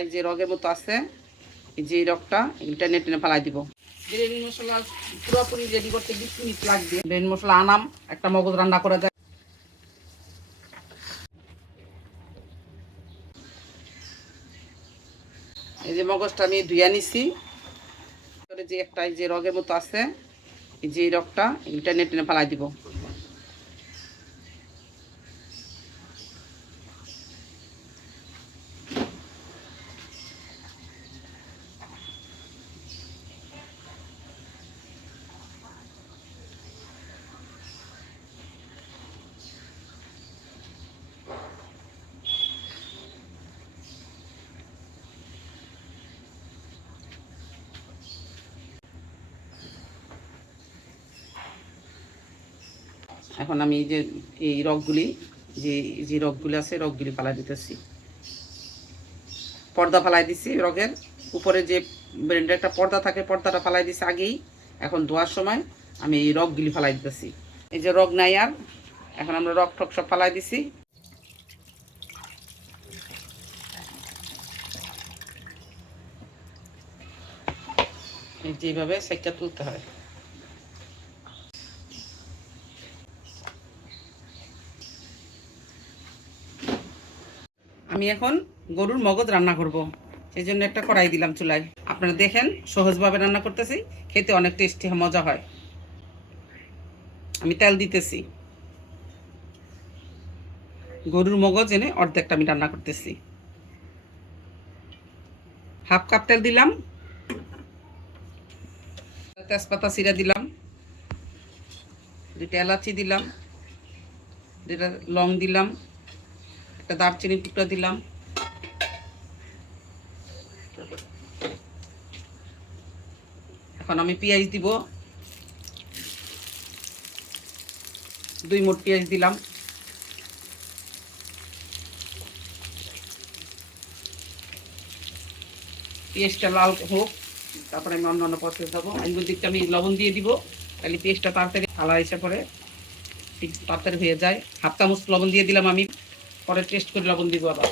এই যে রগের মতো আছে, এই যে এই রগটা টেনে টেনে ফেলাই দিব। বিরিয়ানি মশলা পুরোপুরি রেডি করতে 20 মিনিট লাগবে। বিরিয়ানি মশলা আনাম, একটা মগজ রান্না করা যায়। এই যে মগজটা আমি ধুইয়া নিছি, যে একটা এই যে রগের মতো আছে, এই যে এই রগটা টেনে টেনে ফেলাই দিব। এখন আমি এই যে এই রগগুলি, যে যে রগগুলি আছে রগগুলি ফালাই দিতেছি। পর্দা ফালাই দিছি, রগের উপরে যে ব্রেন্ডের একটা পর্দা থাকে, পর্দাটা ফালাই দিছি আগেই। এখন ধোয়ার সময় আমি এই রগগুলি ফালাই দিতেছি। এই যে রগ নাই আর, এখন আমরা রগ ঠক সব ফালাই দিছি। যেভাবে সেকটা তুলতে হয়। আমি এখন গরুর মগজ রান্না করব, সেই জন্য একটা কড়াই দিলাম চুলায়। আপনারা দেখেন সহজভাবে রান্না করতেছি, খেতে অনেক টেস্টি মজা হয়। আমি তেল দিতেছি, গরুর মগজ এনে অর্ধেকটা আমি রান্না করতেছি। হাফ কাপ তেল দিলাম, তেজপাতা চিরা দিলাম, 2টা এলাচি দিলাম, 2টা লং দিলাম, একটা দারচিনির টুকরা দিলাম। এখন আমি পেঁয়াজ দিব, 2 মুঠ পেঁয়াজ দিলাম। পেঁয়াজটা লাল হোক, তারপরে আমি অন্য প্রসেস দেবো। এর দিকটা আমি লবণ দিয়ে দিব, তাহলে পেঁয়াজটা তাড়াতাড়ি কালার এসে পরে ঠিক তাড়াতাড়ি হয়ে যায়। হাফ চামচ লবণ দিয়ে দিলাম আমি, পরে টেস্ট করে লবণ দিব আবার।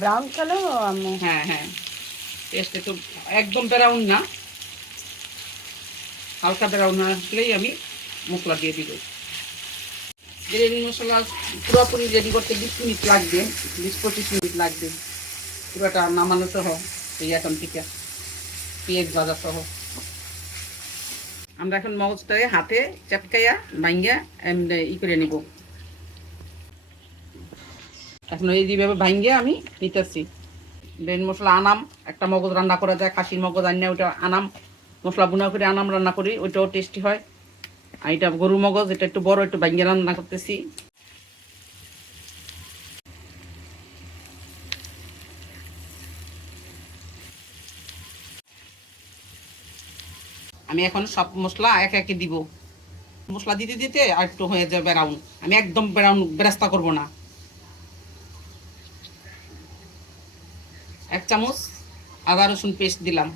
Brown colour? হ্যাঁ হ্যাঁ, টেস্ট একটু একদম ব্রাউন না, হালকা ব্রাউন আসলেই আমি মশলা দিয়ে দিব। বিরিয়ানি মশলা পুরোপুরি রেডি করতে 20 মিনিট লাগবে, 20-25 মিনিট লাগবে পুরোটা নামানো সহ, এই এখন থেকে পেঁয়াজ ভাজা সহ। আমরা এখন মগজটাকে হাতে চাপকাইয়া ভাঙ্গা করে নিব। এখন এই যেভাবে ভাঙ্গিয়া আমি নিতেছি। বিরিয়ানি মশলা আনাম, একটা মগজ রান্না করা যায়, খাসির মগজ আনিয়া ওইটা আনাম মশলা বুনা করে আনাম রান্না করি, ওইটাও টেস্টি হয়। আর এটা গরুর মগজ, এটা একটু বড়, একটু ভাঙ্গিয়া রান্না করতেছি। আমি এখন সব মশলা এক একে দিব। মশলা দিতে দিতে আর একটু হয়ে যাবে ব্রাউন, আমি একদম ব্রাউন বেরেস্তা করব না। 1 চামচ আদা রসুন পেস্ট দিলাম,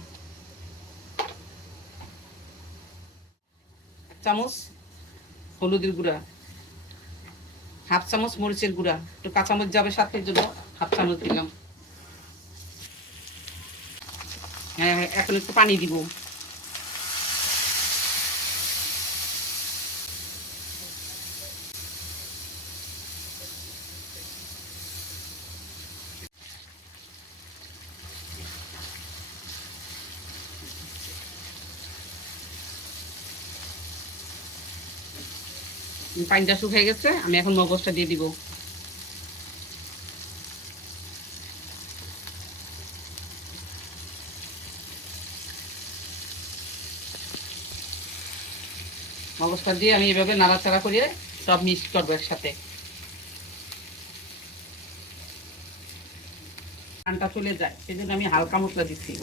1 চামচ হলুদের গুঁড়া, হাফ চামচ মরিচের গুঁড়া, একটু কাঁচামরিচ যাবে সাথে জন্য হাফ চামচ দিলাম। হ্যাঁ, এখন একটু পানি দিব। পানিটা শুকিয়ে গেছে, আমি এখন মগজটা দিয়ে দিব। মগজটা দিয়ে আমি এভাবে নাড়াচাড়া করে সব মিক্স করবো একসাথে। পানটা চলে যায়, সেই জন্য আমি হালকা মশলা দিচ্ছি।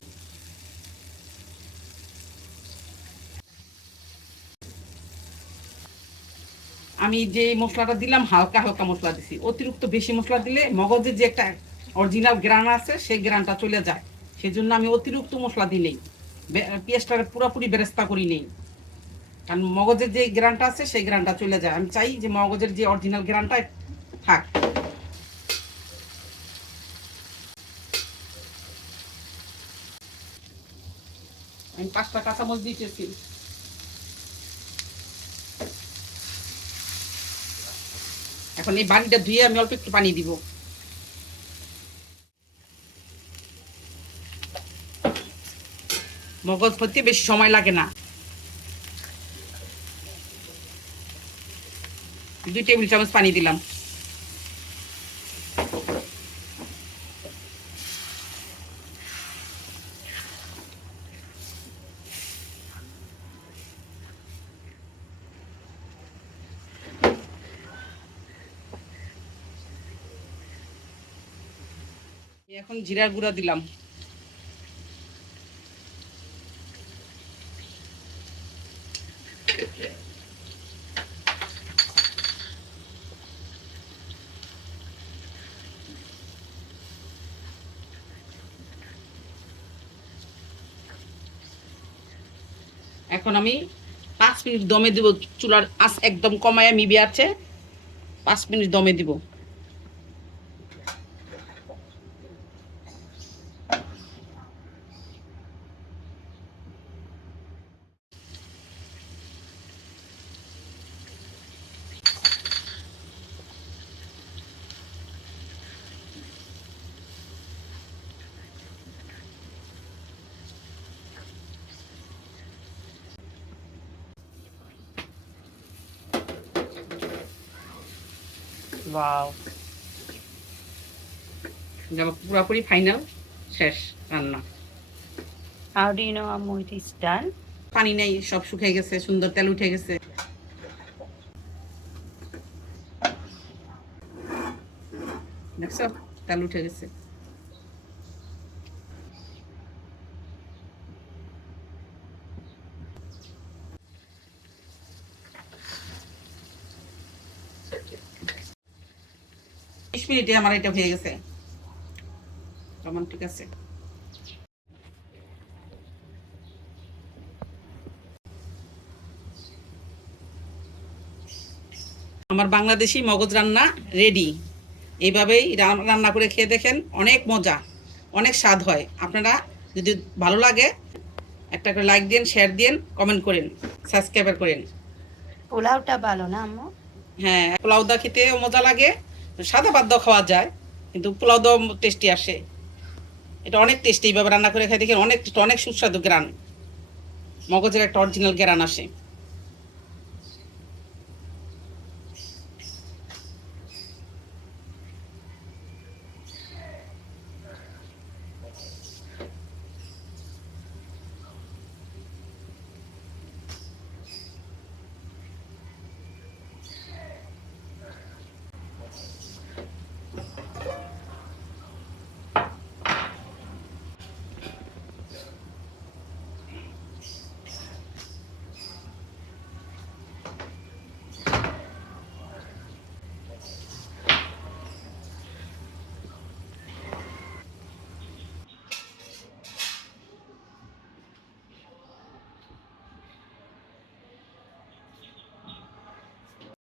আমি যে মশলাটা দিলাম হালকা হালকা মশলা দিছি, অতিরিক্ত বেশি মশলা দিলে মগজের যে একটা অরিজিনাল গ্রান আছে সেই গ্রানটা চলে যায়, সেই জন্য আমি অতিরিক্ত মশলা দিই নেই, পেঁয়াজটা পুরোপুরি বেরেস্তা করি নেই। কারণ মগজের যে গ্রানটা আছে সেই গ্রানটা চলে যায়, আমি চাই যে মগজের যে অরিজিনাল গ্রানটা থাক। আমি 5টা কাঁচামরিচ দিতেছি। এখন এই বাড়িটা ধুয়ে আমি অল্প একটু পানি দিব। মগজ হতে বেশি সময় লাগে না। 2 টেবিল চামচ পানি দিলাম। এখন জিরার গুঁড়া দিলাম। এখন আমি 5 মিনিট দমে দিব। চুলার আঁচ একদম কমায় মিবি আছে, 5 মিনিট দমে দিব। ওয়াও, পুরোপুরি ফাইনাল শেষ রান্না। How do you know Ammu it is done? পানি নেই, সব শুকিয়ে গেছে, সুন্দর তেল উঠে গেছে। দেখছো, তেল উঠে গেছে। মিনিটে আমার এটা হয়ে গেছে। কেমন ঠিক আছে। আমার বাংলাদেশি মগজ রান্না রেডি। এইভাবেই রান্না করে খেয়ে দেখেন, অনেক মজা, অনেক স্বাদ হয়। আপনারা যদি ভালো লাগে একটা করে লাইক দিন, শেয়ার দিন, কমেন্ট করেন, সাবস্ক্রাইব করেন। পোলাওটা ভালো না আম্মু? হ্যাঁ, পোলাও দা খেতেও মজা লাগে, সাদা ভাত দাও খাওয়া যায়, কিন্তু পোলাও দাও টেস্টি আসে। এটা অনেক টেস্টি, এইভাবে রান্না করে খাই দেখেন, অনেক অনেক সুস্বাদু গ্রান, মগজের একটা অরিজিনাল গ্রান আসে।